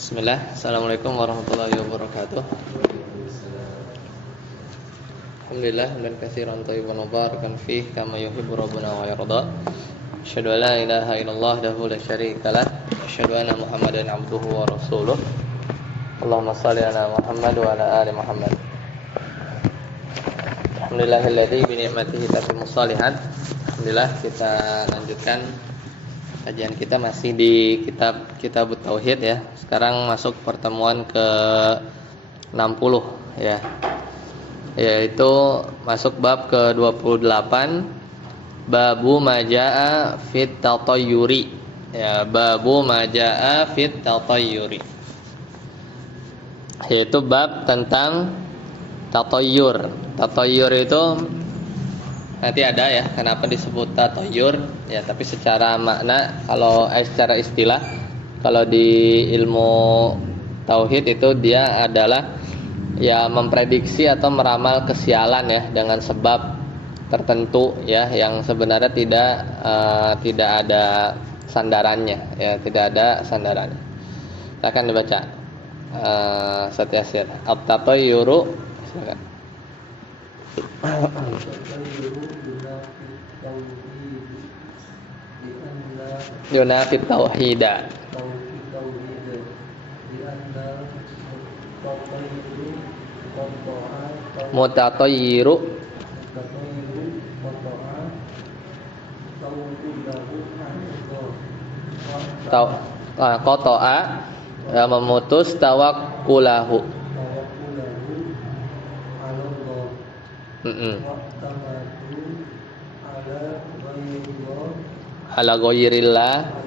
Bismillah, Assalamualaikum warahmatullahi wabarakatuh. Alhamdulillah, dan katsiran thayyiban mubarakan fih kama yuhibbu rabbuna wa yarda. Asyhadu an la ilaha illallah wahdahu la syarika lah, asyhadu anna Muhammadan abduhu wa rasuluh. Allahumma shalli ala Muhammad wa ala ali Muhammad. Alhamdulillahilladzi bi ni'matihi tatimmu shalihat. Alhamdulillah, kita lanjutkan kajian kita masih di kitab Tauhid ya. Sekarang masuk pertemuan ke 60 ya. Yaitu masuk bab ke 28, babu majaa fit tatayyuri. Ya, babu majaa fit tatayyuri. Yaitu bab tentang tatayyur. Tatayyur itu nanti ada ya kenapa disebut tatayyur ya, tapi secara makna secara istilah kalau di ilmu tauhid itu dia adalah ya memprediksi atau meramal kesialan ya dengan sebab tertentu ya yang sebenarnya tidak ada sandarannya ya, tidak ada sandarannya. Kita akan dibaca Ustaz Yasir. At-tatayyuru, silakan. Yunafit tauhida mutatayyiru qata'a memutus tawakkulahu ala ghairillah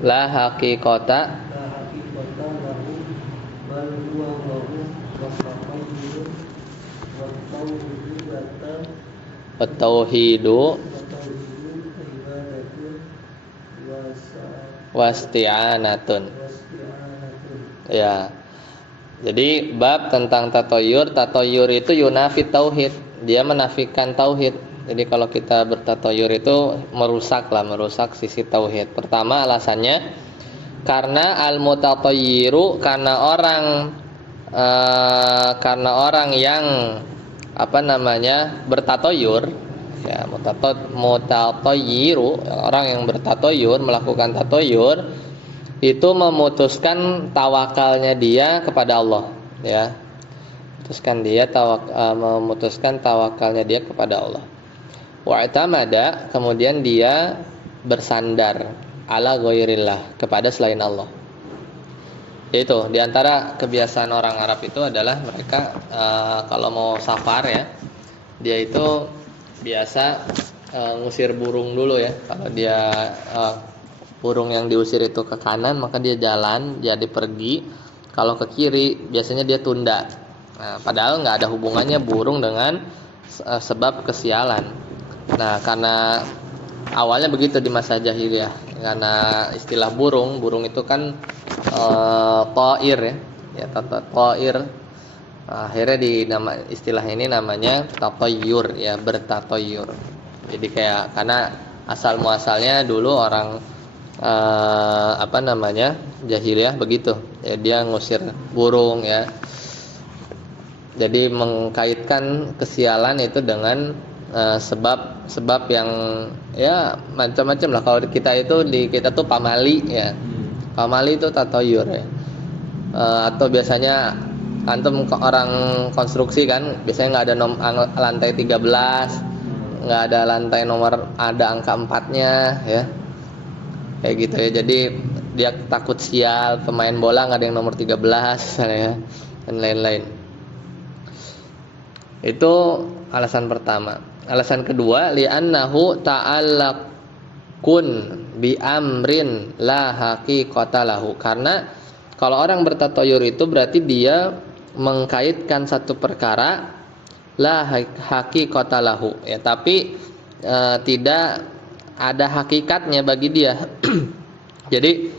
la haqiqata wa tauhidu wasti'anatun. Ya. Jadi bab tentang tatayyur itu yunafit tauhid, dia menafikan tauhid. Jadi kalau kita bertatayyur itu merusak sisi tauhid. Pertama alasannya karena al-mutatayyiru, karena orang yang bertatayyur ya, mutatayyiru, orang yang bertatayyur, melakukan tatayyur itu memutuskan tawakalnya dia kepada Allah ya. Memutuskan tawakalnya dia kepada Allah. Wa'tamada, kemudian dia bersandar ala ghairillah, kepada selain Allah. Itu diantara kebiasaan orang Arab itu adalah mereka kalau mau safar ya, dia itu biasa ngusir burung dulu ya. Kalau dia burung yang diusir itu ke kanan, maka dia jalan, jadi pergi. Kalau ke kiri, biasanya dia tunda. Nah, padahal nggak ada hubungannya burung dengan sebab kesialan. Nah, karena awalnya begitu di masa jahiliyah, karena istilah burung itu kan ta'ir ya, ta'ir. Akhirnya istilah ini namanya tatayyur ya, bertatayyur. Jadi karena asal muasalnya dulu orang jahiliyah begitu ya, dia ngusir burung ya. Jadi mengkaitkan kesialan itu dengan sebab yang ya macam-macam lah. Kalau kita tuh pamali ya, pamali itu tatayyur ya. Atau biasanya antum orang konstruksi kan, biasanya nggak ada lantai 13, nggak ada lantai nomor, ada angka 4-nya ya, kayak gitu ya. Jadi dia takut sial, pemain bola nggak ada yang nomor 13 misalnya ya, dan lain-lain. Itu alasan pertama. Alasan kedua, li'annahu ta'allaqun bi amrin la haqiqata lahu. Karena kalau orang bertatayyur itu berarti dia mengkaitkan satu perkara la haqiqata lahu ya, tapi tidak ada hakikatnya bagi dia. Jadi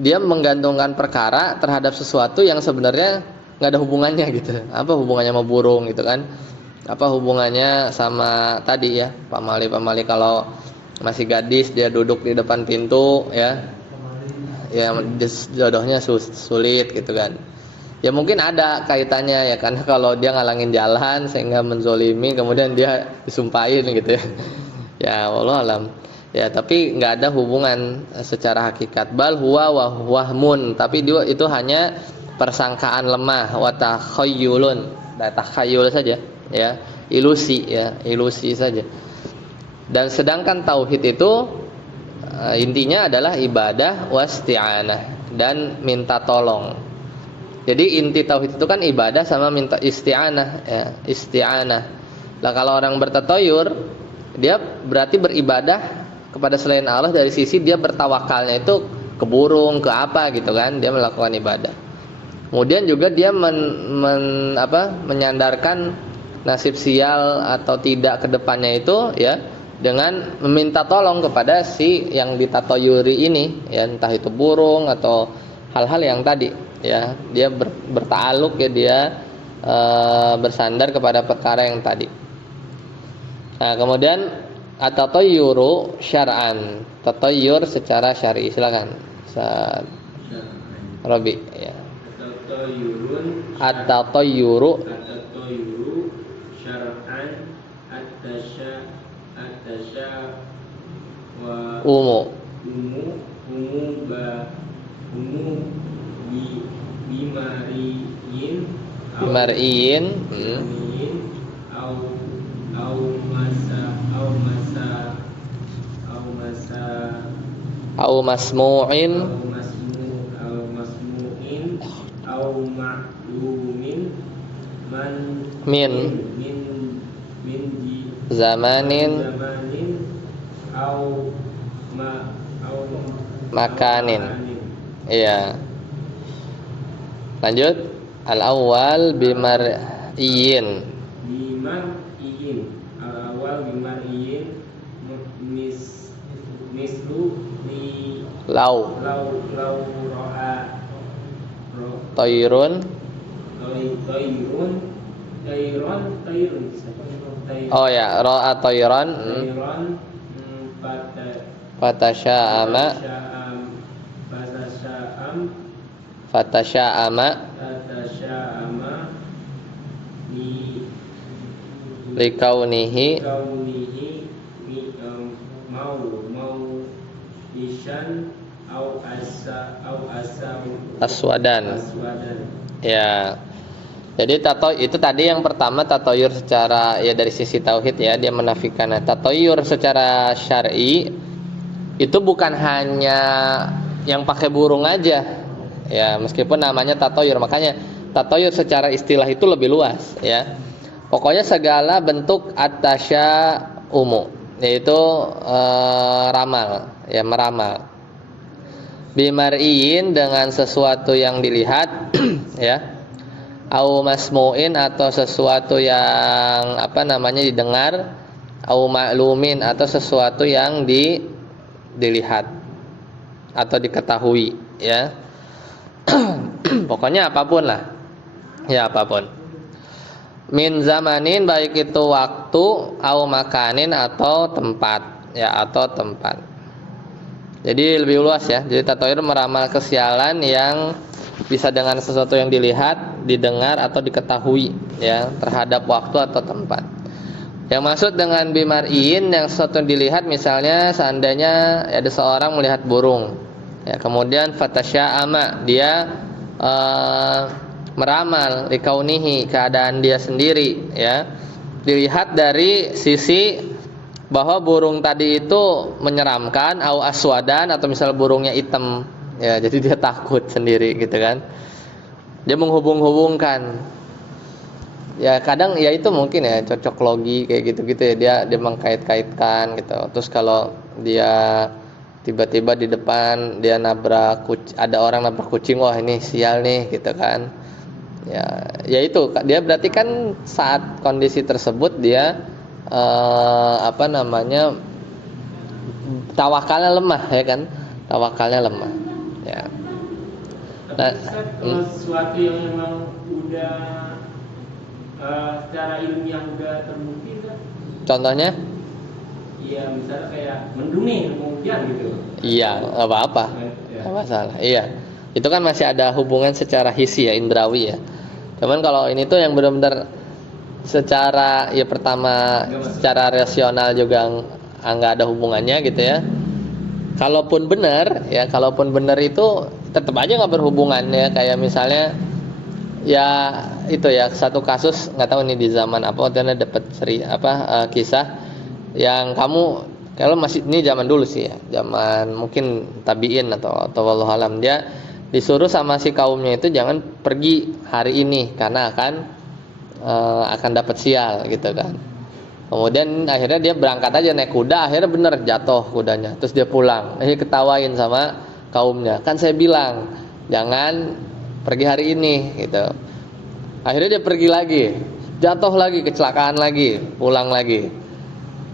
dia menggantungkan perkara terhadap sesuatu yang sebenarnya nggak ada hubungannya gitu. Apa hubungannya sama burung gitu kan? apa hubungannya sama tadi ya, pamali kalau masih gadis dia duduk di depan pintu ya, ya jodohnya sulit gitu kan. Ya mungkin ada kaitannya ya, karena kalau dia ngalangin jalan sehingga menzolimi kemudian dia disumpahin gitu ya. Ya wallahu alam. Ya tapi nggak ada hubungan secara hakikat. Bal huwa wahmun, tapi dia itu hanya persangkaan lemah, wa takhayyulun, takhayul saja ya, ilusi ya, ilusi saja. Dan sedangkan tauhid itu intinya adalah ibadah wasti'anah dan minta tolong. Jadi inti tauhid itu kan ibadah sama minta isti'anah ya, isti'anah. Lah kalau orang bertatoyur, dia berarti beribadah kepada selain Allah dari sisi dia bertawakalnya itu ke burung, ke apa gitu kan, dia melakukan ibadah. Kemudian juga dia menyandarkan nasib sial atau tidak ke depannya itu ya dengan meminta tolong kepada si yang ditatoyuri ini ya, entah itu burung atau hal-hal yang tadi ya, dia bertaaluk ya, dia bersandar kepada perkara yang tadi. Nah kemudian at-tatayyuru syar'an, tatayyur secara syar'i. Silakan Ustaz Rabi ya. At-tatayyuru syar'an at-tasya wa umu bimariyin au masmu'in au ma'lumin min zamanin au makanin. Iya. Lanjut. Al-awwal bimar'iyin. Al-awwal bimar'iyin mislu li Lau ra'a tayrun. tayrun Oh ya, ra'a tayran fatasya'ama likaunihi mau isyan au aswadan. Ya. Jadi itu tadi yang pertama tatoyur secara ya dari sisi tauhid ya, dia menafikan. Nah, tatoyur secara syar'i itu bukan hanya yang pakai burung aja. Ya, meskipun namanya tatoyur, makanya tatoyur secara istilah itu lebih luas ya. Pokoknya segala bentuk at-tasya umu, yaitu ramal, ya meramal. Bimar'iyin dengan sesuatu yang dilihat ya. Au masmu'in atau sesuatu yang didengar, au ma'lumin atau sesuatu yang dilihat atau diketahui ya. Pokoknya apapun lah. Ya apapun. Min zamanin, baik itu waktu, au makanin atau tempat ya, atau tempat. Jadi lebih luas ya. Jadi tatoyur meramal kesialan yang bisa dengan sesuatu yang dilihat, didengar atau diketahui ya, terhadap waktu atau tempat. Yang maksud dengan bimar'iin yang sesuatu yang dilihat, misalnya seandainya ada seorang melihat burung ya, kemudian fatasya'ama, dia meramal likaunihi, keadaan dia sendiri ya, dilihat dari sisi bahwa burung tadi itu menyeramkan, au aswadan, atau misal burungnya hitam ya, jadi dia takut sendiri gitu kan. Dia menghubung-hubungkan. Ya kadang ya itu mungkin ya cocok logi kayak gitu-gitu ya, dia mengkait-kaitkan gitu. Terus kalau dia tiba-tiba di depan dia nabrak ada orang nabrak kucing, wah ini sial nih gitu kan. Ya itu dia berarti kan saat kondisi tersebut dia tawakalnya lemah ya kan. Tawakalnya lemah. Ya. Tapi kalau sesuatu yang memang udah secara ilmiah udah terbukti kan? Contohnya? Iya, misalnya kayak mendung nih, mau hujan gitu. Iya, nggak apa-apa, Ya. nggak masalah. Iya, itu kan masih ada hubungan secara hisi ya, indrawi ya. Cuman kalau ini tuh yang benar-benar secara ya pertama secara rasional juga nggak ada hubungannya gitu ya. Kalaupun benar ya, kalaupun benar itu tetap aja nggak berhubungan ya. Kayak misalnya ya itu ya satu kasus nggak tahu ini di zaman apa waktu itu dapat kisah yang kamu kalau masih ini zaman dulu sih ya, zaman mungkin tabiin atau wallahu alam, dia disuruh sama si kaumnya itu jangan pergi hari ini karena akan dapat sial gitu kan. Kemudian akhirnya dia berangkat aja naik kuda, akhirnya bener jatuh kudanya, terus dia pulang, akhirnya ketawain sama kaumnya, kan saya bilang jangan pergi hari ini gitu. Akhirnya dia pergi lagi, jatuh lagi, kecelakaan lagi, pulang lagi.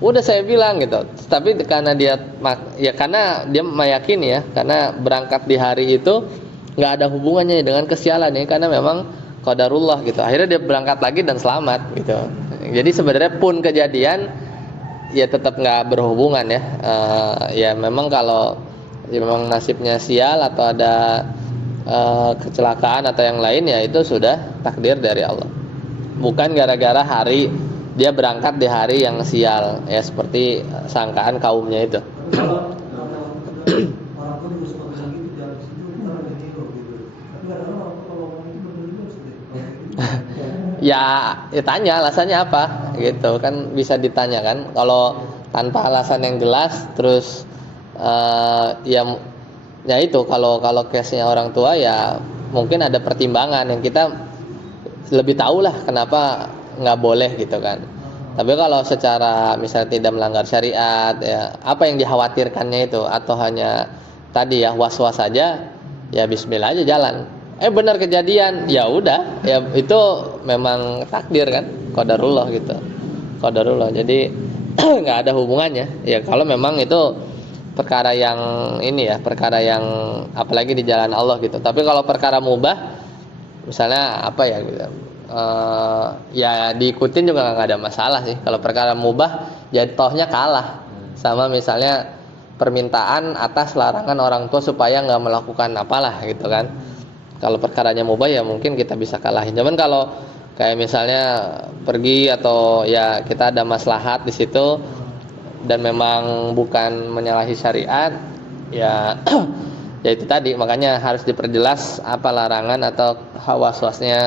Udah saya bilang gitu, tapi karena dia meyakini ya, karena berangkat di hari itu nggak ada hubungannya dengan kesialan ya, karena memang qadarullah gitu. Akhirnya dia berangkat lagi dan selamat gitu. Jadi sebenarnya pun kejadian ya tetap nggak berhubungan ya. Ya memang kalau ya memang nasibnya sial atau ada kecelakaan atau yang lain ya itu sudah takdir dari Allah. Bukan gara-gara hari dia berangkat di hari yang sial ya seperti sangkaan kaumnya itu. Kalau orang pun juga suka bilang gitu, jangan situ ntar ada hero gitu. Tapi kadang-kadang orang tuh kalau ngomong itu bener juga sih. Ya tanya alasannya apa gitu kan, bisa ditanya kan. Kalau tanpa alasan yang jelas terus ya itu kalau case-nya orang tua ya mungkin ada pertimbangan yang kita lebih tahu lah kenapa nggak boleh gitu kan. Tapi kalau secara misalnya tidak melanggar syariat ya, apa yang dikhawatirkannya itu atau hanya tadi ya was-was saja, ya bismillah aja jalan. Benar kejadian, ya udah, ya itu memang takdir kan, qadarullah gitu. Qadarullah. Jadi nggak ada hubungannya. Ya kalau memang itu perkara yang ini ya, perkara yang apalagi di jalan Allah gitu. Tapi kalau perkara mubah misalnya apa ya gitu, ya diikutin juga nggak ada masalah sih. Kalau perkara mubah jatuhnya kalah sama misalnya permintaan atas larangan orang tua supaya nggak melakukan apalah gitu kan. Kalau perkaranya mubah ya mungkin kita bisa kalahin. Cuman kalau kayak misalnya pergi atau ya kita ada maslahat di situ dan memang bukan menyalahi syariat ya ya itu tadi, makanya harus diperjelas apa larangan atau was-wasnya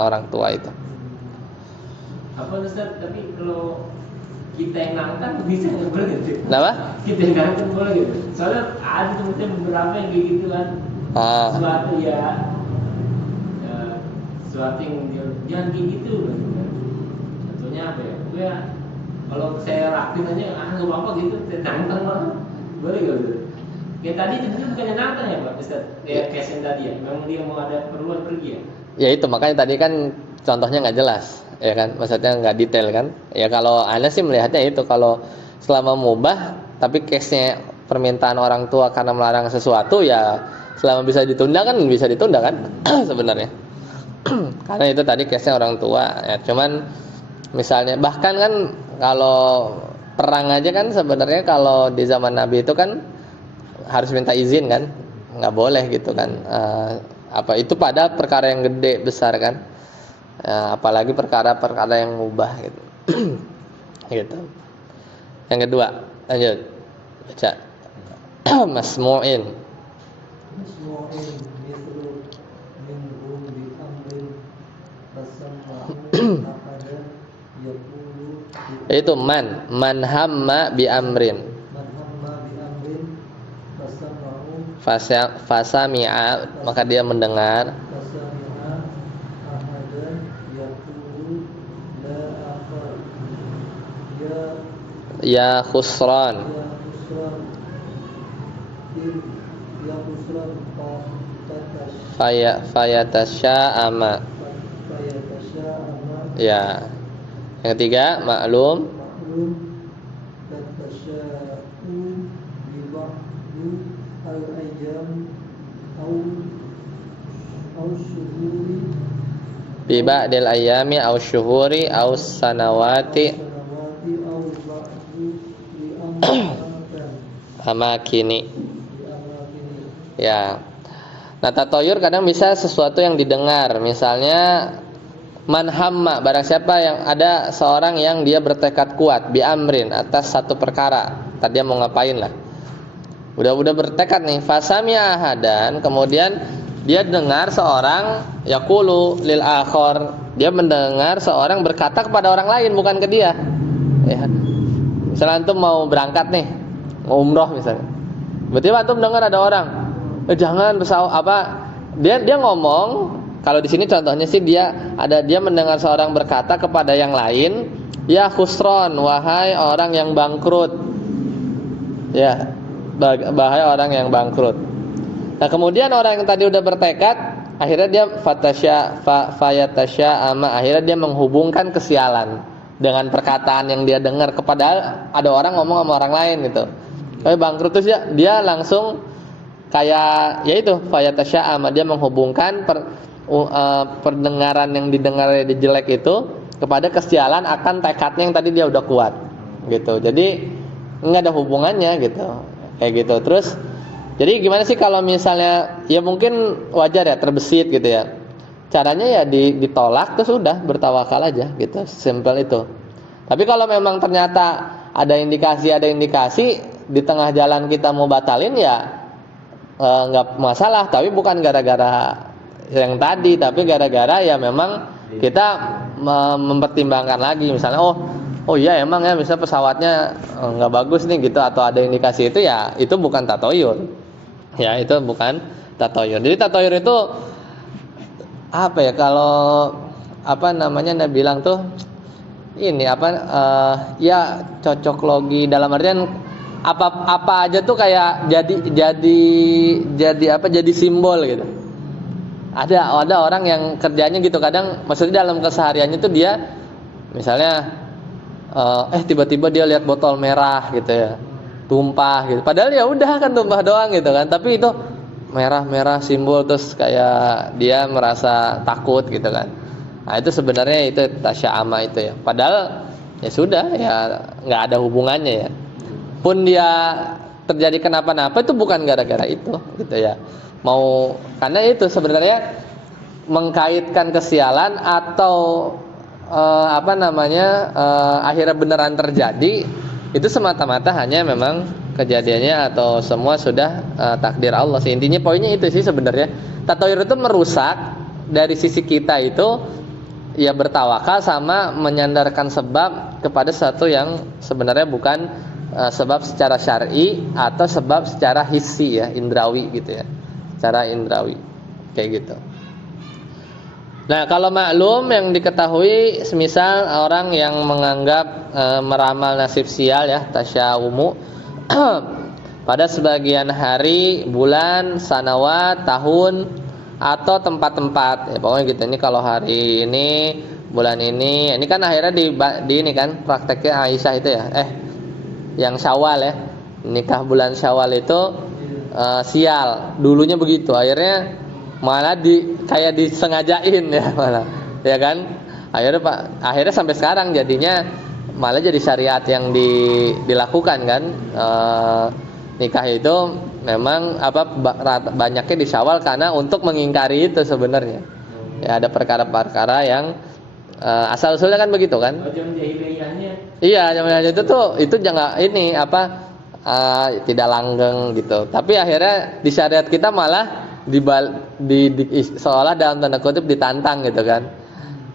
orang tua itu. Apa Ustaz? Tapi kalau kita yang nangkap bisa nggak boleh gitu? Kenapa? Kita yang nangkap boleh gitu? Soalnya ada teman-teman beberapa yang kayak gitu kan. Sesuatu ya sesuatu yang jangan kayak gitu kan. Contohnya apa ya? Gue kalau saya raktin aja nggak apa-apa gitu, nantang banget. Boleh gak gitu? Kayak tadi sebenarnya bukannya nantang ya Pak Ustaz? Kayak case yang tadi ya, memang dia mau ada perluan pergi ya? Ya itu makanya tadi kan contohnya nggak jelas ya kan, maksudnya nggak detail kan. Ya kalau Anda sih melihatnya itu, kalau selama mubah tapi case-nya permintaan orang tua karena melarang sesuatu ya selama bisa ditunda kan bisa ditunda kan sebenarnya. Karena itu tadi case-nya orang tua ya. Cuman misalnya bahkan kan kalau perang aja kan sebenarnya kalau di zaman Nabi itu kan harus minta izin kan, nggak boleh gitu kan. Apa itu pada perkara yang gede besar kan, apalagi perkara-perkara yang mubah gitu. Gitu. Yang kedua lanjut baca. Masmu'in Masmu'in mithlu minhum bi amrin fasammahu ahada yaqulu itu man hamma bi amrin man hamma bi amrin fasammahu fasami'a, maka dia mendengar fasami'a ahadan yaqulu la akhar ya khusran ya khusran ya khusran fayatasya'ama. fayatasya'a Ya. Yang ketiga maklum maklum tasya'u bi ba'du al-ayyam au syuhuri bi ba'dil ayami aw syuhuri aw sanawati sanawati au ba'du li amkan amakini. di amakini. Ya. Nah, tatoyur kadang bisa sesuatu yang didengar. Misalnya man hamma, barang siapa yang ada seorang yang dia bertekad kuat bi amrin atas satu perkara. Tadi dia mau ngapain lah. Udah bertekad nih, fasami ahadan, kemudian dia dengar seorang yaqulu lil akhar, dia mendengar seorang berkata kepada orang lain bukan ke dia. Ya. Misalnya antum mau berangkat nih, mau umroh misalnya. Tiba-tiba antum dengar ada orang, jangan dia ngomong, kalau di sini contohnya sih dia mendengar seorang berkata kepada yang lain, ya khusron, wahai orang yang bangkrut. Ya. Bahaya orang yang bangkrut. Nah, kemudian orang yang tadi udah bertekad, akhirnya dia fayatasya akhirnya dia menghubungkan kesialan dengan perkataan yang dia dengar kepada ada orang ngomong sama orang lain gitu. Bangkrut, terus dia langsung kayak yaitu fayatasya dia menghubungkan pendengaran yang didengar dia jelek itu kepada kesialan akan tekadnya yang tadi dia udah kuat gitu. Jadi nggak ada hubungannya gitu. Kayak gitu. Terus jadi gimana sih kalau misalnya ya mungkin wajar ya terbesit gitu ya. Caranya ya ditolak terus udah bertawakal aja gitu. Simple itu. Tapi kalau memang ternyata ada indikasi di tengah jalan kita mau batalin ya nggak masalah, tapi bukan gara-gara yang tadi, tapi gara-gara ya memang kita mempertimbangkan lagi misalnya oh iya emang ya misalnya pesawatnya nggak bagus nih gitu, atau ada indikasi itu ya itu bukan tatoyur. Ya itu bukan tatoyur. Jadi tatoyur itu apa ya, kalau apa namanya Anda bilang tuh ini ya cocok logi, dalam artian apa aja tuh kayak jadi simbol gitu. Ada orang yang kerjanya gitu, kadang maksudnya dalam kesehariannya tuh dia misalnya tiba-tiba dia lihat botol merah gitu ya, tumpah gitu. Padahal ya udah kan tumpah doang gitu kan, tapi itu merah simbol, terus kayak dia merasa takut gitu kan. Nah itu sebenarnya itu tasya'ama itu ya. Padahal ya sudah ya nggak ada hubungannya ya. Pun dia terjadi kenapa-napa itu bukan gara-gara itu gitu ya. Karena itu sebenarnya mengkaitkan kesialan atau akhirnya beneran terjadi, itu semata-mata hanya memang kejadiannya atau semua sudah takdir Allah sih. Intinya poinnya itu sih sebenarnya. Tatoyur itu merusak dari sisi kita itu ya bertawakal sama menyandarkan sebab kepada sesuatu yang sebenarnya bukan sebab secara syar'i atau sebab secara hissi ya, indrawi gitu ya. Secara indrawi kayak gitu. Nah, kalau maklum yang diketahui, semisal orang yang menganggap meramal nasib sial ya, tasya'umu pada sebagian hari, bulan, sanawat, tahun atau tempat-tempat. Ya pokoknya gitu. Ini kalau hari ini, bulan ini kan akhirnya di ini kan prakteknya Aisyah itu ya. Yang Syawal ya. Nikah bulan Syawal itu sial. Dulunya begitu. Akhirnya malah kayak disengajain ya malah, ya kan? Akhirnya sampai sekarang jadinya malah jadi syariat yang dilakukan kan. Nikah itu memang banyaknya di Syawal karena untuk mengingkari itu sebenarnya. Ya ada perkara-perkara yang asal usulnya kan begitu kan? Jam jahiliyahnya. Iya, zaman itu jangan ini tidak langgeng gitu. Tapi akhirnya di syariat kita malah seolah dalam tanda kutip ditantang gitu kan.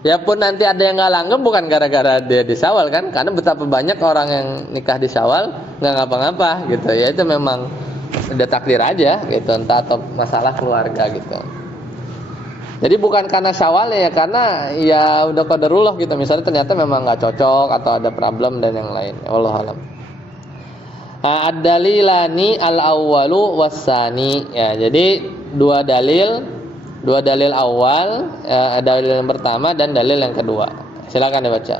Ya pun nanti ada yang nggak langgeng bukan gara-gara dia di Syawal kan, karena betapa banyak orang yang nikah di Syawal nggak ngapa-ngapa gitu. Ya itu memang udah takdir aja gitu, entah atau masalah keluarga gitu. Jadi bukan karena Syawal ya, karena ya udah qadarullah gitu. Misalnya ternyata memang nggak cocok atau ada problem dan yang lain. Wallahu alam. Ad-dalilani al-awwalu was-sani. Ya, jadi dua dalil awal, dalil yang pertama dan dalil yang kedua. Silakan dibaca.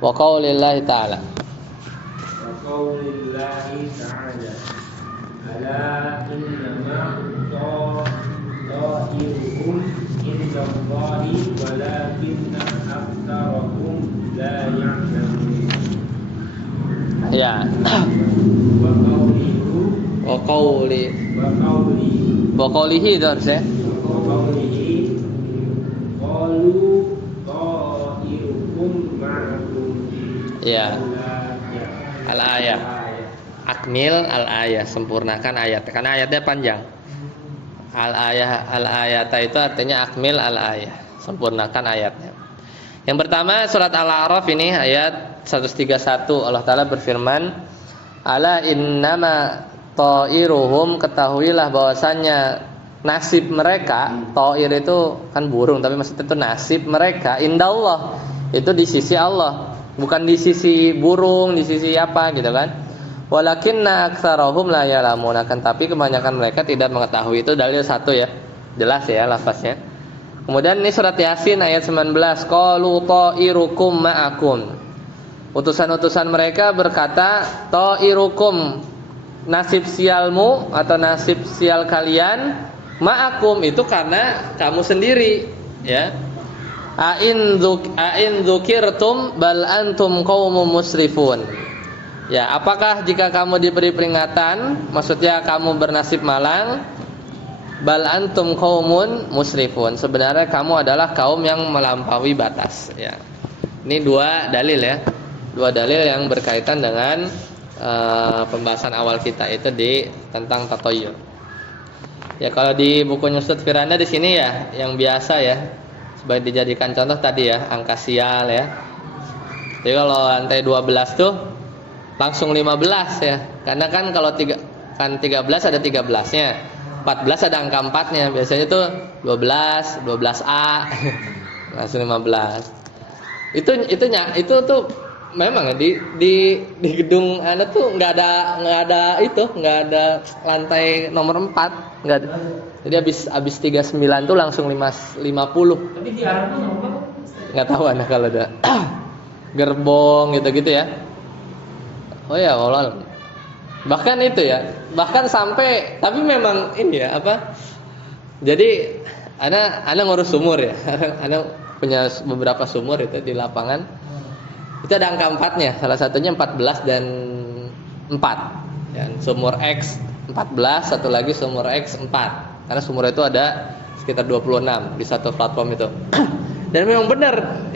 Wa qaulillahi ta'ala. Wa qaulillahi ta'ala. Ala inna ma'uta ta'iruhum indallahi walakinna aktsarahum la ya'lamun. Ya. Wa qawlihi Wa qawli wa qawlihi wa qawlihi itu harusnya. wa qawlihi qalu ta'irukum ma'akum. Ya. Ya. Al-ayah. Akmil al-ayah, sempurnakan ayat. Karena ayatnya panjang. Al-ayata itu artinya akmil al-ayah, sempurnakan ayatnya. Yang pertama surat Al-A'raf ini ayat 131, Allah Ta'ala berfirman, ala innama ta'iruhum, ketahuilah bahwasannya nasib mereka, ta'ir itu kan burung tapi maksudnya itu nasib mereka, indallah, itu di sisi Allah, bukan di sisi burung, di sisi apa gitu kan. Walakinna aktsarahum la ya'lamun, akan tapi kebanyakan mereka tidak mengetahui. Itu dalil satu ya, jelas ya lafaznya. Kemudian ini surat Yasin ayat 19, qalu ta'irukum ma'akum, utusan-utusan mereka berkata, ta'irukum, nasib sialmu atau nasib sial kalian, ma'akum, itu karena kamu sendiri ya. A'in dzukirtum bal antum qaumun musrifun. Ya, apakah jika kamu diberi peringatan, maksudnya kamu bernasib malang, bal antum qaumun musrifun, sebenarnya kamu adalah kaum yang melampaui batas ya. Ini dua dalil ya. Dua dalil yang berkaitan dengan pembahasan awal kita itu di tentang tatoyur. Ya, kalau di bukunya Ustaz Firanda di sini ya yang biasa ya, sebagai dijadikan contoh tadi ya, angka sial ya. Jadi kalau lantai 12 tuh langsung 15 ya. Karena kan kalau 13 ada 13-nya. 14 ada angka 4-nya. Biasanya tuh 12, 12A. Langsung 15. Itu tuh memang di gedung anak tuh nggak ada lantai nomor 4, nggak ada. Jadi habis 39 tuh langsung 50. Tapi di Arab tuh nomor Nggak tahu anak kalau ada gerbong gitu-gitu ya. Oh ya, Allah. Bahkan itu ya, bahkan sampai, tapi memang ini ya apa? Jadi ana ngurus sumur ya. Ana punya beberapa sumur itu di lapangan. Itu ada angka 4-nya, salah satunya 14 dan 4. Dan sumur X 14, satu lagi sumur X 4. Karena sumur itu ada sekitar 26 di satu platform itu. Dan memang benar.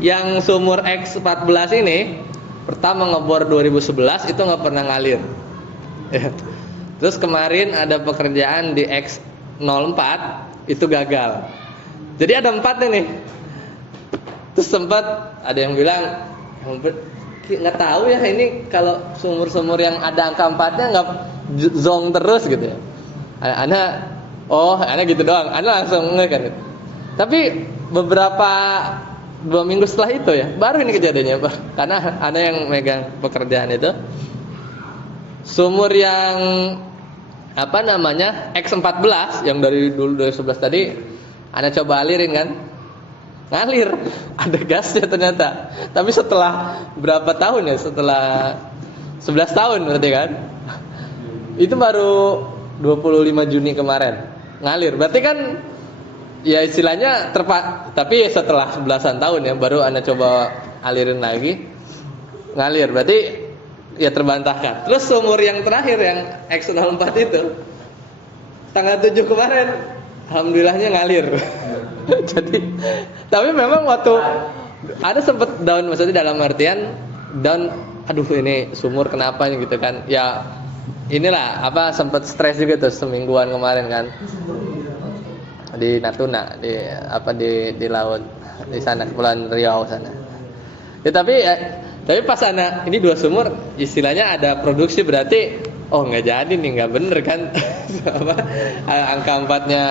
Yang sumur X14 ini pertama ngebor 2011 itu nggak pernah ngalir. Terus kemarin ada pekerjaan di X04 itu gagal. Jadi ada 4 nih. Terus sempat ada yang bilang nggak tahu ya ini kalau sumur-sumur yang ada angka 4-nya nggak zong terus gitu ya. Ana gitu doang. Ana langsung kan. Tapi beberapa 2 minggu setelah itu ya, baru ini kejadiannya, Pak. Karena ada yang megang pekerjaan itu. Sumur yang X14 yang dari dulu 2011 tadi, Ana coba alirin kan. Ngalir, ada gasnya ternyata. Tapi setelah berapa tahun ya? Setelah 11 tahun berarti kan. Itu baru 25 Juni kemarin. Ngalir. Berarti kan ya istilahnya tapi setelah 11-an tahun ya baru Anda coba alirin lagi, ngalir, berarti ya terbantahkan. Terus sumur yang terakhir yang X04 itu tanggal 7 kemarin alhamdulillahnya ngalir. Jadi tapi memang waktu ada sempat down, maksudnya dalam artian down, aduh ini sumur kenapa gitu kan. Ya inilah sempat stres juga tuh semingguan kemarin kan. Di Natuna, di laut di sana, Kepulauan Riau sana. Ya tapi pas ini 2 sumur istilahnya ada produksi, berarti nggak jadi nih, nggak bener kan. Angka 4-nya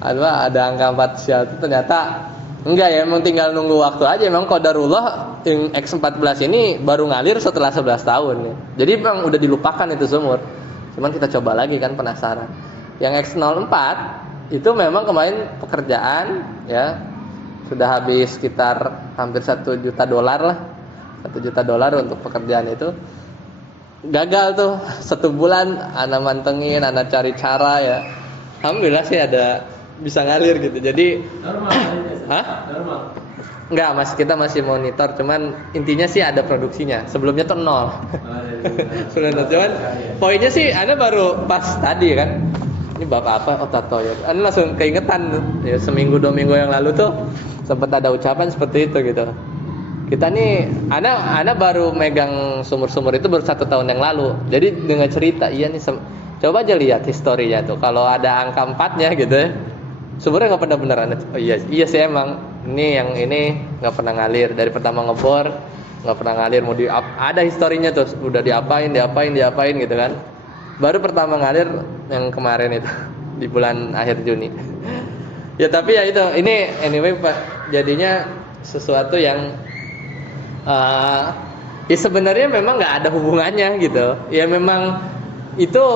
ada angka 4 sial itu ternyata enggak ya, memang tinggal nunggu waktu aja. Memang qadarullah yang X14 ini baru ngalir setelah 11 tahun ya. Jadi memang udah dilupakan itu sumur. Cuman kita coba lagi kan, penasaran. Yang X04 itu memang kemarin pekerjaan ya sudah habis sekitar hampir $1 juta lah, $1 juta untuk pekerjaan itu. gagal tuh 1 bulan, ana mantengin, ana cari cara ya. Alhamdulillah sih ada bisa ngalir gitu. Jadi Normal kan biasa? Hah? Normal. enggak mas, kita masih monitor, cuman intinya sih ada produksinya. Sebelumnya tuh 0. Sebelumnya cuman poinnya sih ana baru pas tadi kan. Ini bapak apa? Oh tato ya. Ana langsung keingetan ya, seminggu 2 minggu yang lalu tuh sempat ada ucapan seperti itu gitu. Kita nih, ana baru megang sumur-sumur itu baru 1 tahun yang lalu. Jadi dengan cerita, iya nih, coba aja lihat historinya tuh. Kalau ada angka 4-nya gitu ya, sumurnya nggak pernah beneran. Oh iya sih emang. Ini yang ini nggak pernah ngalir dari pertama ngebor, nggak pernah ngalir. Mau ada historinya tuh, udah diapain gitu kan. Baru pertama ngalir yang kemarin itu di bulan akhir Juni. Ya tapi ya itu, ini anyway Pak, jadinya sesuatu yang ya sebenarnya memang nggak ada hubungannya gitu. Ya memang itu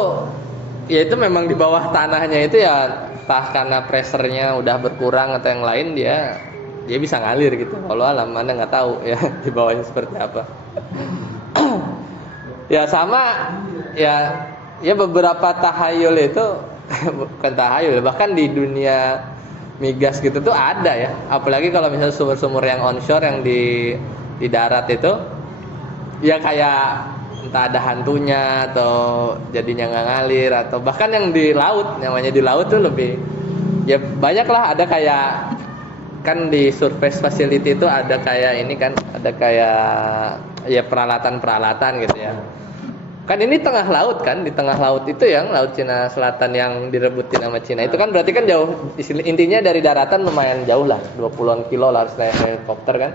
memang di bawah tanahnya itu ya, entah karena pressernya udah berkurang atau yang lain, dia bisa ngalir gitu. Kalau alam Anda nggak tahu ya di bawahnya seperti apa. Ya sama ya beberapa tahayul itu bukan tahayul, bahkan di dunia migas gitu tuh ada ya. Apalagi kalau misalnya sumur-sumur yang onshore yang di darat itu ya kayak entah ada hantunya atau jadinya nggak ngalir, atau bahkan yang di laut, namanya di laut tuh lebih ya banyak lah. Ada kayak kan di surface facility itu ada kayak ini kan, ada kayak ya peralatan gitu ya. Kan ini tengah laut kan, di tengah laut itu yang Laut Cina Selatan yang direbutin sama Cina itu kan berarti kan jauh, intinya dari daratan lumayan jauh lah, 20-an kilo lah harus naik helikopter kan.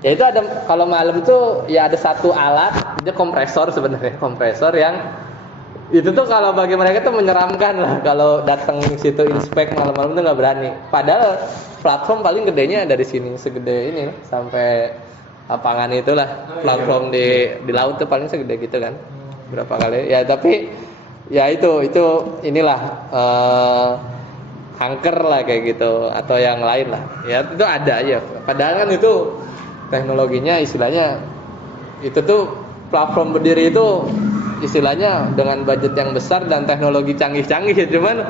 Ya itu ada, kalau malam itu ya ada satu alat, itu kompresor sebenarnya, kompresor yang itu tuh kalau bagi mereka tuh menyeramkan lah, kalau datang situ inspek malam-malam tuh nggak berani. Padahal platform paling gedenya dari sini segede ini sampai lapangan itulah, platform di laut tuh paling segede gitu kan, berapa kali ya. Tapi ya itu inilah kanker lah kayak gitu, atau yang lain lah ya, itu ada aja. Padahal kan itu teknologinya istilahnya itu tuh platform berdiri itu istilahnya dengan budget yang besar dan teknologi canggih-canggih ya, cuman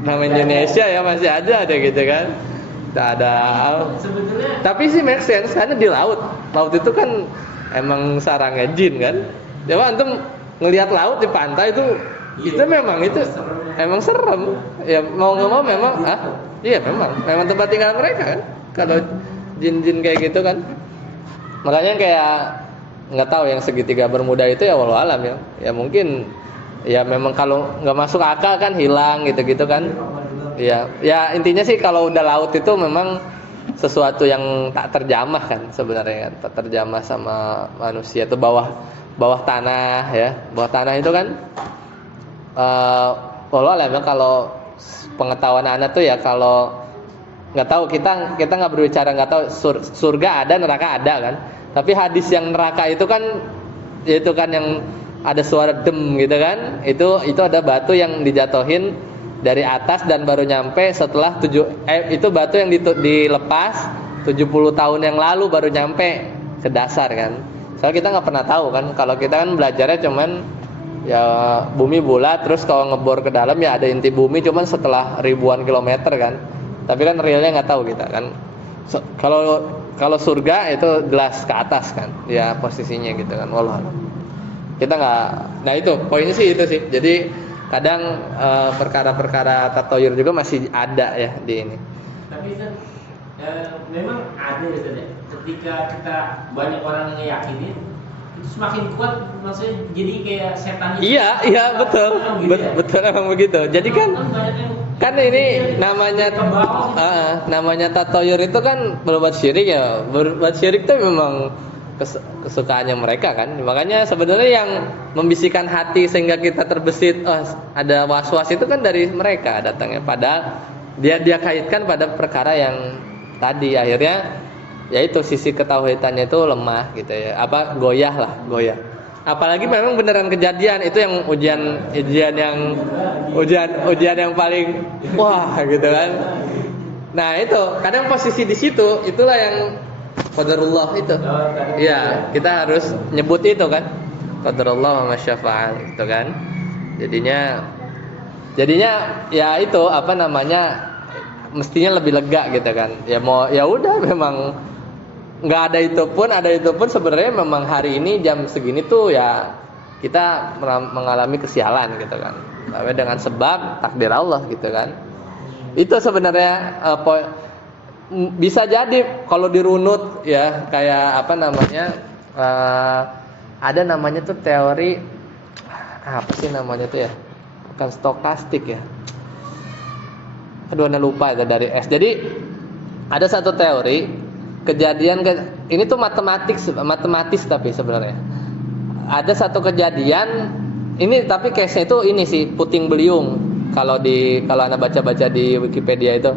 namanya Indonesia ya masih ada gitu kan. Tidak ada. Sebetulnya Tapi sih make sense karena di laut itu kan emang sarangnya jin kan. Coba antum ngelihat laut di pantai itu memang itu emang serem. Ya mau nggak mau memang iya memang tempat tinggal mereka kan. Kalau jin-jin kayak gitu kan. Makanya kayak nggak tahu yang segitiga bermuda itu ya walau alam ya. Ya mungkin ya memang kalau nggak masuk akal kan hilang gitu kan. Ya intinya sih kalau udah laut itu memang sesuatu yang tak terjamah kan sebenarnya kan, tak terjamah sama manusia. Itu bawah tanah ya. Bawah tanah itu kan walau alam ya, kalau pengetahuan anak tuh ya, kalau nggak tahu, kita nggak berbicara, nggak tahu surga ada, neraka ada kan. Tapi hadis yang neraka itu kan yaitu kan yang ada suara dem gitu kan, itu ada batu yang dijatuhin dari atas dan baru nyampe setelah itu batu yang dilepas 70 tahun yang lalu baru nyampe ke dasar kan. Soalnya kita nggak pernah tahu kan, kalau kita kan belajarnya cuman ya bumi bulat, terus kalau ngebor ke dalam ya ada inti bumi, cuman setelah ribuan kilometer kan. Tapi kan realnya nggak tahu kita kan. Kalau surga itu jelas ke atas kan, ya posisinya gitu kan. Wallah. Kita nggak. Nah itu poinnya sih itu sih. Jadi kadang perkara-perkara tatoyur juga masih ada ya di ini. Tapi Ustaz, memang ada ya Ustaz ya. Ketika kita banyak orang yang yakinin, itu semakin kuat, maksudnya jadi kayak setan. Iya betul. Betul emang begitu. Jadi kan ini namanya tatoyur itu kan berbuat syirik ya. Berbuat syirik itu memang kesukaannya mereka kan. Makanya sebenarnya yang membisikkan hati sehingga kita terbesit ada was-was itu kan dari mereka datangnya. Padahal dia kaitkan pada perkara yang tadi akhirnya yaitu sisi ketauhidannya itu lemah gitu ya. Goyah. Apalagi memang beneran kejadian itu yang ujian yang paling wah gitu kan. Nah itu kadang posisi di situ itulah yang qadarullah itu. Ya kita harus nyebut itu kan. qadarullah wa masyafa'al gitu kan. Jadinya ya itu apa namanya, mestinya lebih lega gitu kan. Ya mau ya udah, memang nggak ada itu pun sebenarnya memang hari ini jam segini tuh ya kita mengalami kesialan gitu kan. Tapi dengan sebab takdir Allah gitu kan. Itu sebenarnya bisa jadi kalau dirunut ya, kayak apa namanya, ada namanya tuh teori apa sih namanya tuh ya, bukan stokastik ya, aduh anda lupa itu dari S. Jadi ada satu teori kejadian ini tuh matematis tapi sebenarnya ada satu kejadian ini, tapi case-nya itu ini sih, puting beliung. Kalau anda baca-baca di Wikipedia itu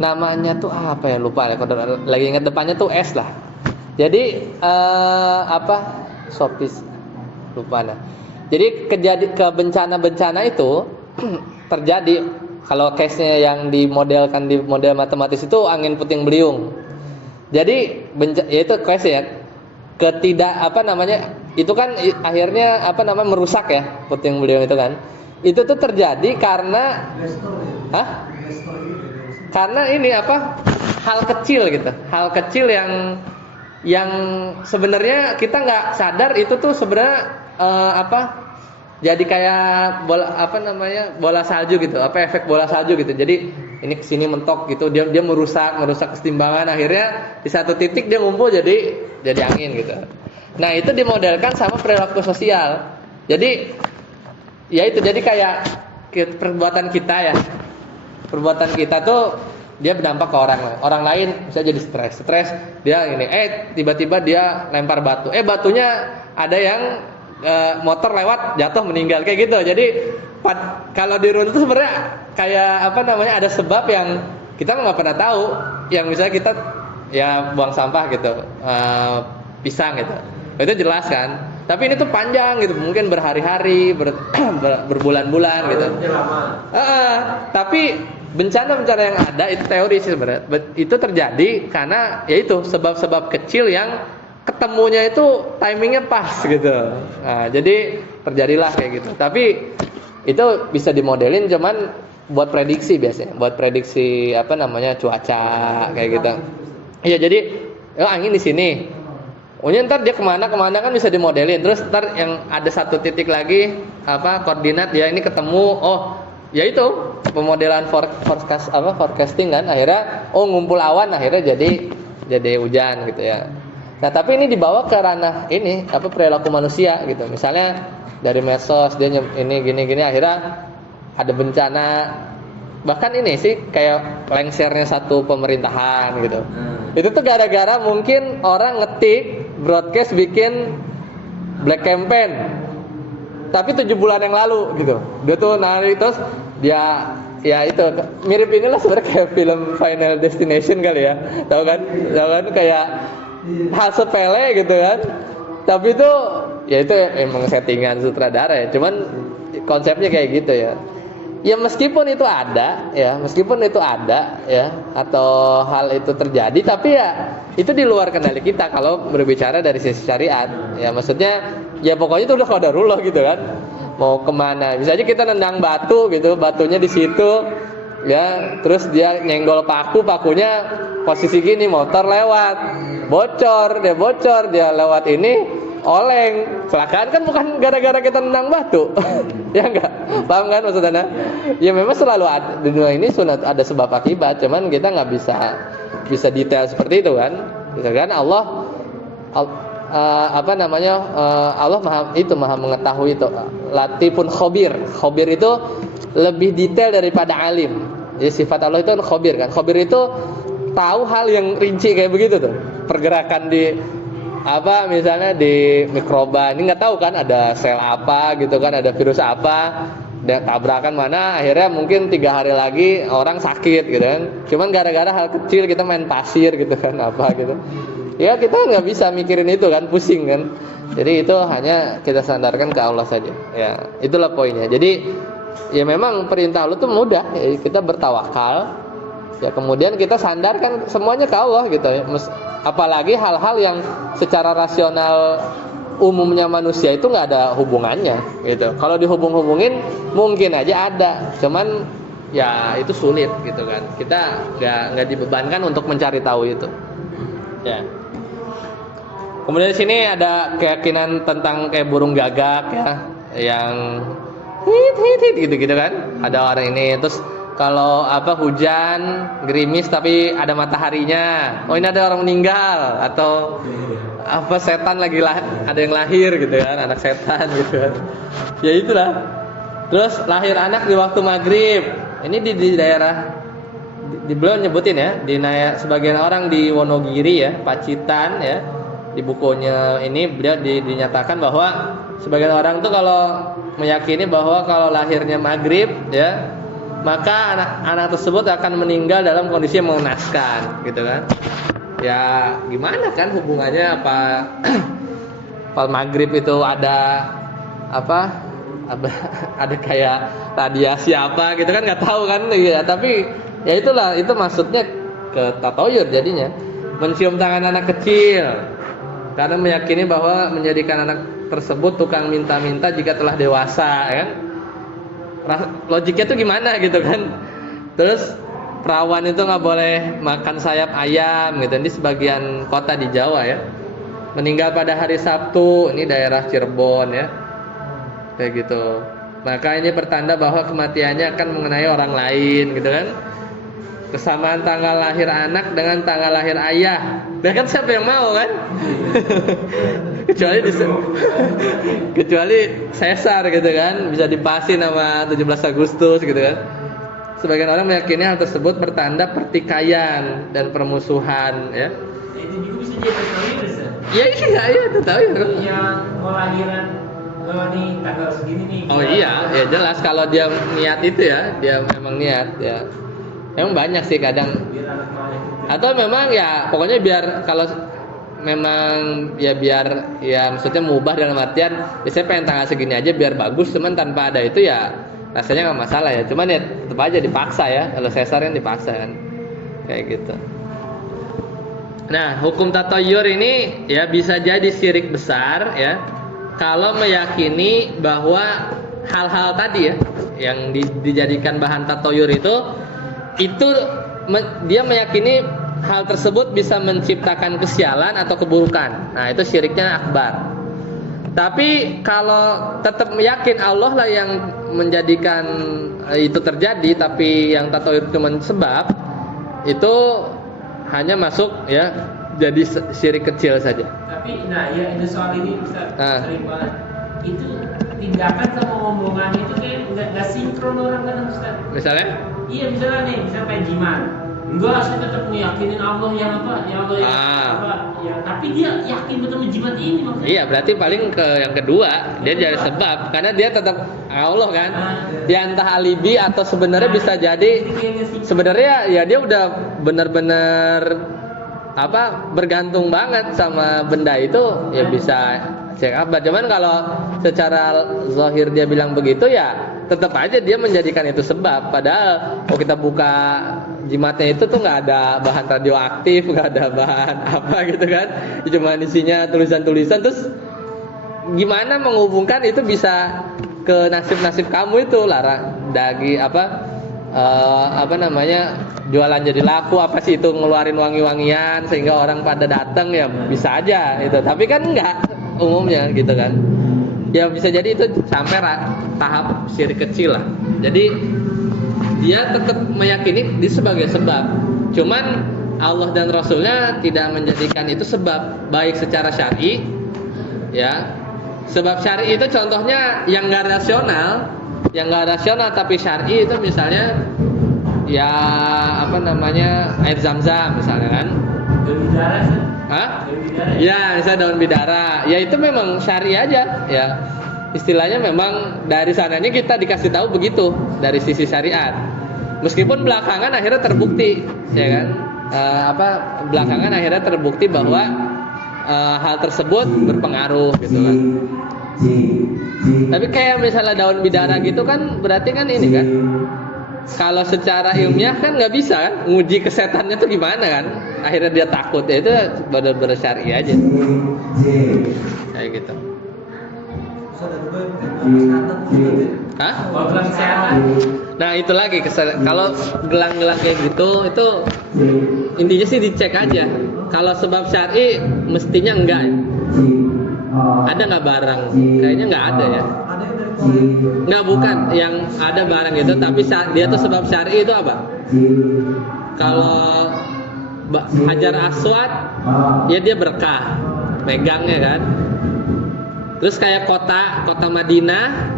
namanya tuh apa ya, lupa ya, kalau lagi ingat depannya tuh S lah. Jadi sopis lupa nah. Jadi bencana itu terjadi kalau case-nya yang dimodelkan di model matematis itu angin puting beliung. Jadi ya itu case ya, itu kan akhirnya merusak ya puting beliung itu kan. Itu tuh terjadi karena karena ini hal kecil gitu, hal kecil yang sebenarnya kita nggak sadar itu tuh sebenarnya jadi kayak bola salju gitu, efek bola salju gitu. Jadi ini kesini mentok gitu, dia merusak kesetimbangan, akhirnya di satu titik dia ngumpul jadi angin gitu. Nah itu dimodelkan sama perilaku sosial. Jadi ya itu, jadi kayak perbuatan kita tuh dia berdampak ke orang lain, bisa jadi stres dia ini, tiba-tiba dia lempar batu, batunya ada yang motor lewat jatuh meninggal kayak gitu. Jadi kalau dirunut itu sebenarnya kayak ada sebab yang kita nggak pernah tahu, yang misalnya kita ya buang sampah gitu, pisang gitu, itu jelas kan. Tapi ini tuh panjang gitu, mungkin berhari-hari, berbulan-bulan gitu. Tapi bencana yang ada itu teori sih sebenarnya. Itu terjadi karena yaitu sebab-sebab kecil yang ketemunya itu timingnya pas gitu. Nah, jadi terjadilah kayak gitu. Tapi itu bisa dimodelin cuman buat prediksi biasanya, buat prediksi cuaca kayak gitu. Iya, jadi angin di sini. Ntar dia kemana kan bisa dimodelin. Terus ntar yang ada satu titik lagi koordinat ya ini ketemu, ya itu pemodelan forecasting kan, akhirnya ngumpul awan, akhirnya jadi hujan gitu ya. Nah tapi ini dibawa ke ranah ini perilaku manusia gitu. Misalnya dari medsos dia ini gini akhirnya ada bencana, bahkan ini sih kayak lengsernya satu pemerintahan gitu. Itu tuh gara-gara mungkin orang ngetik broadcast bikin black campaign tapi 7 bulan yang lalu gitu. Dia tuh nari, terus dia ya itu mirip inilah sebenarnya kayak film Final Destination kali ya. Tahu kan kayak hal sepele gitu kan. Tapi itu ya itu emang settingan sutradara ya. Cuman konsepnya kayak gitu ya. Ya meskipun itu ada ya, atau hal itu terjadi, tapi ya itu di luar kendali kita kalau berbicara dari sisi syariat. Ya maksudnya ya pokoknya itu udah qadarullah gitu kan. Mau kemana? Bisa aja kita nendang batu gitu, batunya di situ ya, terus dia nyenggol pakunya posisi gini, motor lewat, bocor, dia lewat ini oleng, kecelakaan kan bukan gara-gara kita nendang batu. Ya enggak? Paham kan maksudnya? Ya memang selalu ada di dunia ini sunat, ada sebab akibat, cuman kita nggak bisa detail seperti itu kan. Misalkan Allah maha mengetahui itu. Latifun khabir itu lebih detail daripada alim. Jadi sifat Allah itu khabir kan. Khabir itu tahu hal yang rinci kayak begitu tuh. Pergerakan di misalnya di mikroba ini nggak tahu kan ada sel apa gitu kan, ada virus apa, dan tabrakan mana akhirnya mungkin 3 hari lagi orang sakit gitu kan. Cuman gara-gara hal kecil kita main pasir gitu kan gitu. Ya kita nggak bisa mikirin itu kan, pusing kan. Jadi itu hanya kita sandarkan ke Allah saja. Ya itulah poinnya. Jadi ya memang perintah Allah itu mudah. Ya, kita bertawakal. Ya kemudian kita sandarkan semuanya ke Allah gitu ya. Apalagi hal-hal yang secara rasional umumnya manusia itu nggak ada hubungannya gitu. Kalau dihubung-hubungin mungkin aja ada, cuman ya itu sulit gitu kan. Kita nggak dibebankan untuk mencari tahu itu. Ya. Kemudian di sini ada keyakinan tentang kayak burung gagak ya, yang hit gitu kan. Ada orang ini terus kalau hujan gerimis tapi ada mataharinya, oh ini ada orang meninggal, atau setan lagi ada yang lahir gitu kan, anak setan gitu kan. Ya itulah. Terus lahir anak di waktu maghrib. Ini di daerah beliau nyebutin ya, sebagian orang di Wonogiri ya, Pacitan ya. Di bukunya ini beliau dinyatakan bahwa sebagian orang tuh kalau meyakini bahwa kalau lahirnya maghrib ya, maka anak tersebut akan meninggal dalam kondisi yang mengenaskan gitu kan. Ya gimana kan hubungannya apa maghrib itu ada ada kayak radiasi apa gitu kan, nggak tahu kan ya, tapi ya itulah, itu maksudnya ke tatoyur jadinya mencium tangan anak kecil karena meyakini bahwa menjadikan anak tersebut tukang minta-minta jika telah dewasa ya kan. Logiknya tuh gimana gitu kan. Terus perawan itu nggak boleh makan sayap ayam gitu. Ini sebagian kota di Jawa ya. Meninggal pada hari Sabtu, ini daerah Cirebon ya, kayak gitu. Maka ini pertanda bahwa kematiannya akan mengenai orang lain gitu kan. Kesamaan tanggal lahir anak dengan tanggal lahir ayah, ya kan siapa yang mau kan? kecuali sesar gitu kan, bisa dipasin sama 17 Agustus gitu kan. Sebagian orang meyakini hal tersebut bertanda pertikaian dan permusuhan ya. Itu juga bisa jadi tatoyur ya. Iya itu tahu ya. Yang mau lahiran nih tanggal segini nih. Oh iya, ya jelas kalau dia niat itu ya, dia memang niat ya. Memang banyak sih kadang. Atau memang ya pokoknya biar kalau memang ya biar ya maksudnya mubah dalam artian saya pengen tanggal segini aja biar bagus, cuman tanpa ada itu ya rasanya nggak masalah ya, cuman ya tetap aja dipaksa ya, kalau sesar kan dipaksa kan kayak gitu. Nah hukum tatoyur ini ya bisa jadi syirik besar ya kalau meyakini bahwa hal-hal tadi ya yang dijadikan bahan tatoyur itu dia meyakini hal tersebut bisa menciptakan kesialan atau keburukan. Nah itu syiriknya akbar. Tapi kalau tetap yakin Allah lah yang menjadikan itu terjadi, tapi yang tatoyur cuma sebab, itu hanya masuk ya jadi syirik kecil saja. Tapi nah ya soal ini Ustaz, sering banget. Itu tindakan sama omongan itu kayak nggak sinkron orang kan Ustaz. Misalnya? Iya misalnya kayak jimat. Enggak, saya tetap meyakinin Allah yang apa, yang Allah yang apa, ya. Tapi dia yakin betul jimat ini maksudnya. Iya, berarti paling ke yang kedua, dia jadi sebab, karena dia tetap Allah kan. Dia entah alibi atau sebenarnya bisa jadi sebenarnya ya dia udah benar-benar bergantung banget sama benda itu, ya bisa cek apa. Cuman kalau secara zahir dia bilang begitu ya tetap aja dia menjadikan itu sebab. Padahal kalau kita buka jimatnya itu tuh nggak ada bahan radioaktif, nggak ada bahan apa gitu kan, cuma isinya tulisan-tulisan. Terus gimana menghubungkan itu bisa ke nasib-nasib kamu itu, larang daging jualan jadi laku apa sih itu, ngeluarin wangi-wangian sehingga orang pada datang, ya bisa aja itu. Tapi kan enggak umumnya gitu kan. Ya bisa jadi itu sampai tahap syirik kecil lah. Jadi dia tetap meyakini itu sebagai sebab. Cuman Allah dan Rasulnya tidak menjadikan itu sebab, baik secara syar'i ya. Sebab syar'i itu contohnya yang enggak rasional, tapi syar'i itu misalnya ya air zam-zam misalnya kan. Daun bidara sih. Hah? Daun bidara. Ya, misalnya daun bidara. Ya itu memang syar'i aja ya. Istilahnya memang dari sananya kita dikasih tahu begitu dari sisi syariat. Meskipun belakangan akhirnya terbukti, ya kan? Belakangan akhirnya terbukti bahwa hal tersebut berpengaruh gitu kan. Tapi kayak misalnya daun bidara gitu kan, berarti kan ini kan, kalau secara ilmiah kan nggak bisa kan nguji kesetannya tuh gimana kan, akhirnya dia takut, ya itu benar-benar syar'i aja kayak gitu. kesehatan juga deh. Hah? Kalau gelang kesehatan, Nah itu lagi kalau gelang-gelang kayak gitu itu intinya sih dicek aja. Kalau sebab syar'i mestinya enggak. Ya. Ada nggak barang? Kayaknya nggak ada ya. Ada yang dari Korea. Nggak, bukan yang ada barang itu, tapi dia tuh sebab syar'i itu apa? Kalau Hajar Aswad ya dia berkah megangnya kan. Terus kayak kota Madinah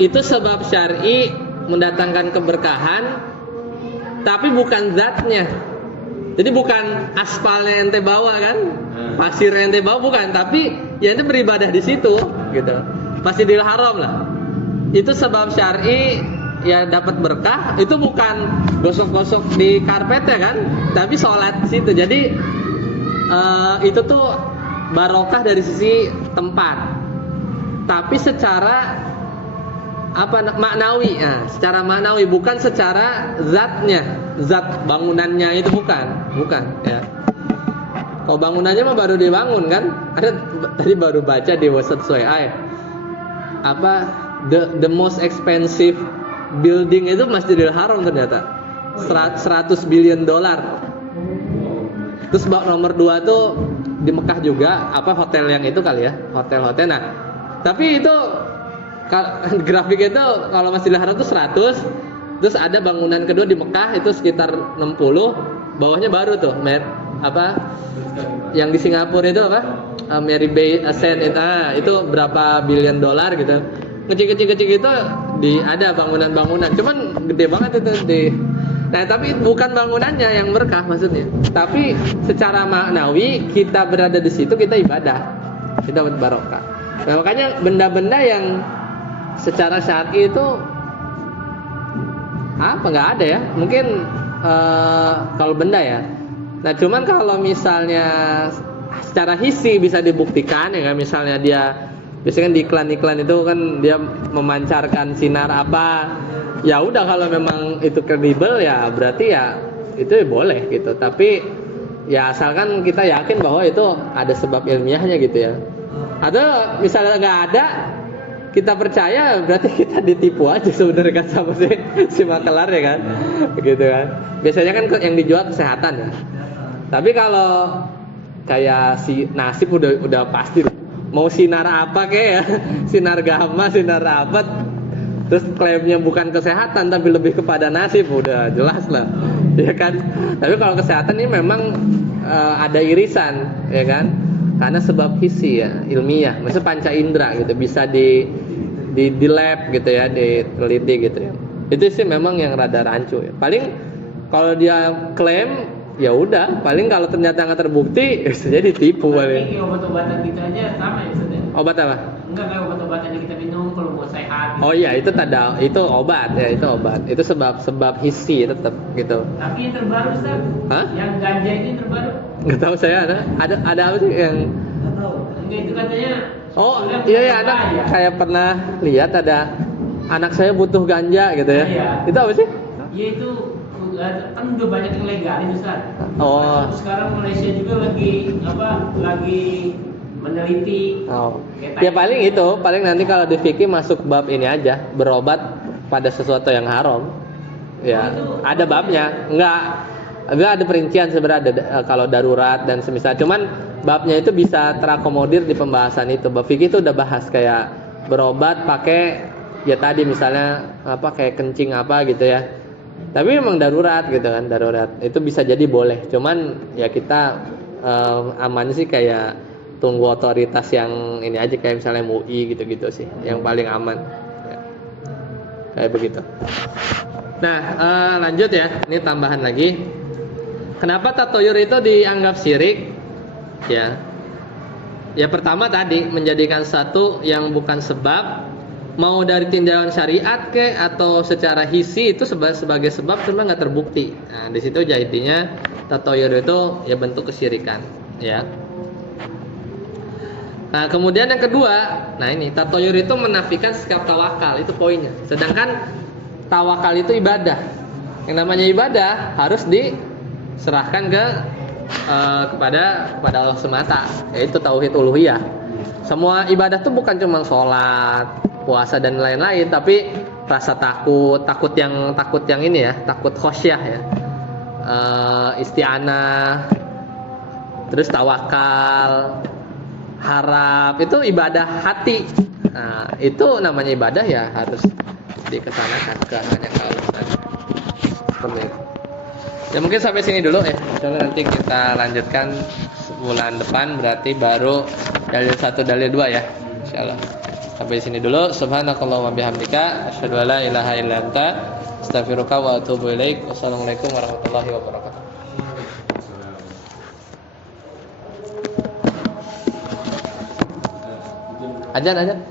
itu sebab syar'i mendatangkan keberkahan, tapi bukan zatnya. Jadi bukan aspalnya ente bawa kan, pasir ente bawa bukan, tapi ya ente beribadah di situ gitu. Masjidil Haram lah. Itu sebab syar'i ya dapat berkah, itu bukan gosok-gosok di karpetnya kan, tapi sholat di situ. Jadi itu tuh barokah dari sisi tempat, tapi secara maknawi, secara maknawi, bukan secara zatnya, zat bangunannya itu bukan ya. Kalau bangunannya mah baru dibangun kan, ada tadi baru baca di website SWA ya, the most expensive building itu Masjidil Haram ternyata $100 billion. Terus nomor 2 tuh di Mekah juga, hotel yang itu kali ya, hotel-hotel. Nah, tapi itu grafiknya itu kalau Masjidil Haram itu 100, terus ada bangunan kedua di Mekah itu sekitar 60, bawahnya baru tuh yang di Singapura itu Mary Bay Ascent itu berapa billion dolar gitu. Kecil-kecil itu ada bangunan-bangunan, cuman gede banget itu Nah, tapi bukan bangunannya yang berkah maksudnya. Tapi secara maknawi kita berada di situ, kita ibadah, kita barokah. Nah, makanya benda-benda yang secara syar'i itu nggak ada ya. Mungkin kalau benda ya. Nah, cuman kalau misalnya secara hissi bisa dibuktikan ya kan, misalnya dia biasanya kan di iklan-iklan itu kan dia memancarkan sinar apa. Ya udah, kalau memang itu kredibel ya berarti ya itu boleh gitu. Tapi ya asalkan kita yakin bahwa itu ada sebab ilmiahnya gitu ya. Atau misalnya nggak ada, kita percaya, berarti kita ditipu aja sebenarnya kan sama si makelar ya kan, gitu kan. Biasanya kan yang dijual kesehatan ya. Tapi kalau kayak si nasib udah pasti mau sinar apa kayak ya, sinar gamma, sinar apa, terus klaimnya bukan kesehatan tapi lebih kepada nasib, udah jelas lah, ya kan. Tapi kalau kesehatan ini memang ada irisan, ya kan, karena sebab hissi ya, ilmiah, maksudnya panca indera gitu, bisa di lab gitu ya, diteliti gitu ya. Itu sih memang yang rada rancu ya. Paling kalau dia klaim ya udah, paling kalau ternyata nggak terbukti bisa jadi tipu paling. Tapi obat-obatan kita aja sama ya, Ustaz ya? Obat apa? Enggak, kayak obat-obatan yang kita minum kalau mau sehat gitu. Oh iya, itu itu obat ya, itu obat. Itu sebab hissi tetap gitu. Tapi yang terbaru, Ustaz, Hah? yang ganja ini terbaru. Nggak tahu saya, ada apa sih yang Nggak tahu. Enggak, itu katanya oh sudah iya ada, berbahaya. kayak pernah lihat ada anak saya butuh ganja gitu ya. Iya. Itu apa sih? Ya itu kan udah banyak yang legalin, Ustaz. Oh. Sekarang Malaysia juga lagi meneliti. Oh. Ya paling itu, paling nanti kalau di fikih masuk bab ini aja, berobat pada sesuatu yang haram. Ya, ada babnya. Enggak ada perincian sebenarnya, kalau darurat dan semisal. Cuman babnya itu bisa terakomodir di pembahasan itu. Bab fikih itu udah bahas kayak berobat pakai ya tadi misalnya kayak kencing apa gitu ya. Tapi memang darurat gitu kan, darurat. Itu bisa jadi boleh. Cuman ya kita aman sih kayak tunggu otoritas yang ini aja, kayak misalnya MUI gitu-gitu sih, yang paling aman. Ya. Kayak begitu. Nah, lanjut ya. Ini tambahan lagi. Kenapa tatoyur itu dianggap syirik? Ya. Ya pertama tadi menjadikan satu yang bukan sebab, mau dari tindakan syariat ke atau secara hissi itu sebagai sebab cuma nggak terbukti. Nah, di situ jadinya tatoyur itu ya bentuk kesyirikan, ya. Nah, kemudian yang kedua, nah ini tatoyur itu menafikan sikap tawakal, itu poinnya. Sedangkan tawakal itu ibadah. Yang namanya ibadah harus diserahkan kepada Allah semata, yaitu tauhid uluhiyah. Semua ibadah tuh bukan cuma sholat, puasa dan lain-lain, tapi rasa takut yang ini ya, takut khosyah ya, isti'anah, terus tawakal, harap, itu ibadah hati. Nah, itu namanya ibadah ya, harus dikesanakan ke hanya ke Allah. Seperti itu. Ya mungkin sampai sini dulu ya. Insyaallah nanti kita lanjutkan bulan depan, berarti baru dalil 1 dalil 2 ya. Insyaallah. Sampai sini dulu. Subhanakallahumma bihamdika asyhadu an la ilaha illa anta astaghfiruka wa atubu ilaik. Wassalamualaikum warahmatullahi wabarakatuh. Azan.